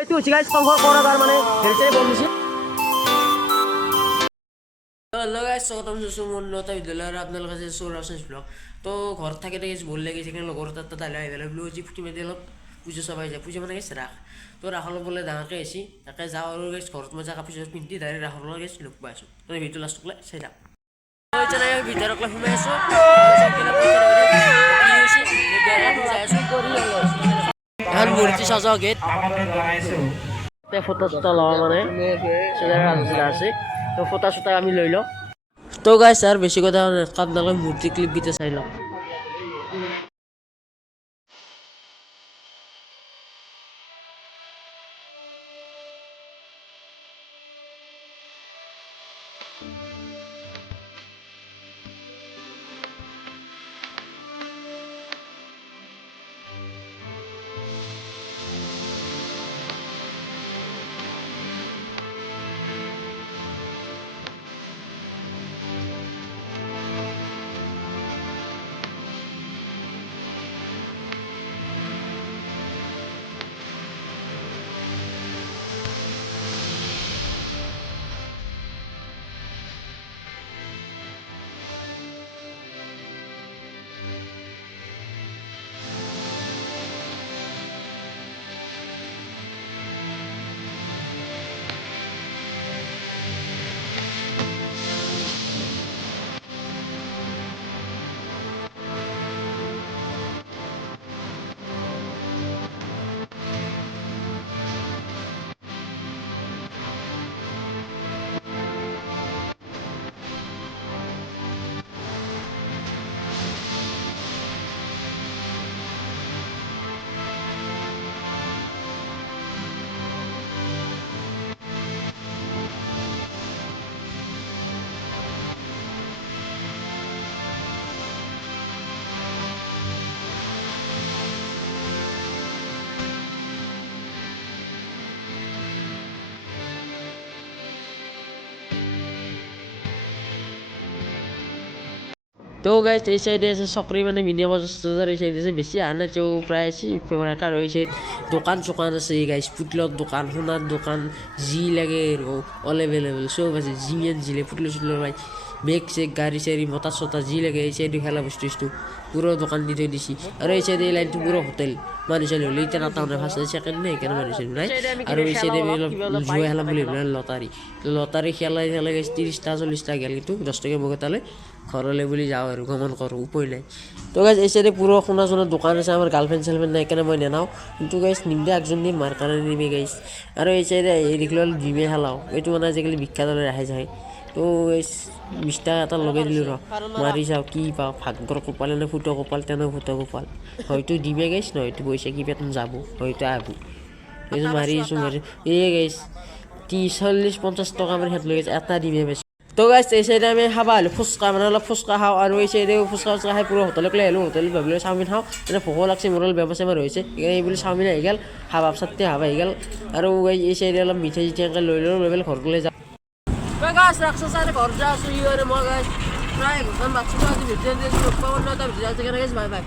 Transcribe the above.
এইটো হৈছে গাইছ সংঘৰ কৰা তাৰ মানে হেৰিছে বনিছে হেল্ল' গাইছ স্বাগতম জনাইছোঁ মোৰ নটা বিদ্যালয়ৰ আপোনালোকে আছে সৌৰভ চাইন্স ব্লগ তো ঘৰত থাকি থাকি ভাল লাগিছে কিন্তু লগৰ তাত আহিলে আহিলে বোলো আজি ফুটি মেলি অলপ পুজা চাবাই যায় পুজা মানে গেছ ৰাস তো ৰাস অলপ বোলে ডাঙৰকৈ আহিছে তাকে যাওঁ আৰু গেছ ঘৰত মই কাপোৰ চাপোৰ পিন্ধি ডাইৰেক্ট ৰাসৰ লগত গেছ লগ পাই আছোঁ তো ভিডিঅ' লাষ্টকলে চাই যাম ভিতৰত সোমাই আছোঁ এখন মূৰ্তি সজা গেট ফটো চটো লওঁ মানে আছে তো ফটো চটো আমি লৈ লওঁ তো গাইছ আৰু বেছি কথা আপোনালোকে মূৰ্তি ক্লিপকেইটা চাই লওঁ তো গাইছ এই সাইডে আছে চকরি মানে মিনিমাম বজার এই সাইডে আছে বেশি আর না তেও প্রায় আছে ফেভারেটার হয়েছে দোকান চোকান আছে গাইছ পুতলত দোকান সোনার দোকান জি লাগে অল এভেলেবল সব আছে জিমেন জিলে পুতল চুতল ভাই মেক চেক গাড়ি চাড়ি মতা চতা যি লাগে এই সাইডে খেলা বস্তু পুরো দোকান দি থৈ দিছি আৰু এই সাইডে এই লাইনটো পুরো হোটেল মানুষ হলে এতিয়া নাটাউনে ফার্স্ট সেকেন্ড নেই কেন মানুষ নাই আৰু এই সাইডে জুয়া খেলা বলে লটারি খেলাই খেলা গেছে 30টা 40টা গেল কিন্তু 10 টাকা মোক এটালৈ ঘৰলৈ বুলি যাওঁ আৰু গমন কৰোঁ উপায় নাই তো গাইছ এই চাইডে পুরো সোনা সোনা দোকান আছে আমার গার্লফ্রেন্ড সেলফ্রেন্ড নাই কেন মই নেনাও কিন্তু গাইছ নিমদে একজন নিম মার কাৰণে নিমে গাইছ আৰু এই চাইডে এই দেখিলে জিমে খেলাওঁ এইটো মানে আজিকালি বিখ্যাত ৰাখে যায় তো এই মিষ্টা এটা লগাই দিলোঁ ৰ মাৰি যাওঁ কি পাওঁ ভাগ্যৰ কপালে নে ফুটো কপাল তেনে ফুটো কপাল হয়তো দিমে গাইছ নহয়তো পইচা কি বেতন যাব হয়তো আহো এইটো মাৰি আছোঁ এই গাইছ 40-50 টকা মানে হেত লৈ গৈছে এটা দিমে পাইছোঁ তো গাইছ এই সাইডে আমি খাবা হ'লোঁ ফুচকা মানে অলপ ফুচকা খাওঁ আৰু এই সাইডে ফুচকা খাই পুরো হোটেলক লৈ আহিলোঁ হোটেল ভাবিলোঁ চাওমিন খাওঁ মানে ভোক লাগছে মোৰ অলপ বেমাৰ চেমাৰ হৈছে এই বুলি চাওমিন আহি গ'ল হাবাব চাট্টি হাব আহি গ'ল আৰু এই সাইডে অলপ মিঠাই চিঠাই লৈ পেলাই ঘৰলৈ যাওঁ গাছ ৰাখছা চাই ঘৰত যা আছোঁ মই গাইছ প্ৰায় ঘৰখন বাচ্ছা আজি ভিডিঅ' দিছোঁ 5 ঘণ্টা ভিডিঅ' আছে কেনেকৈ বাই বাই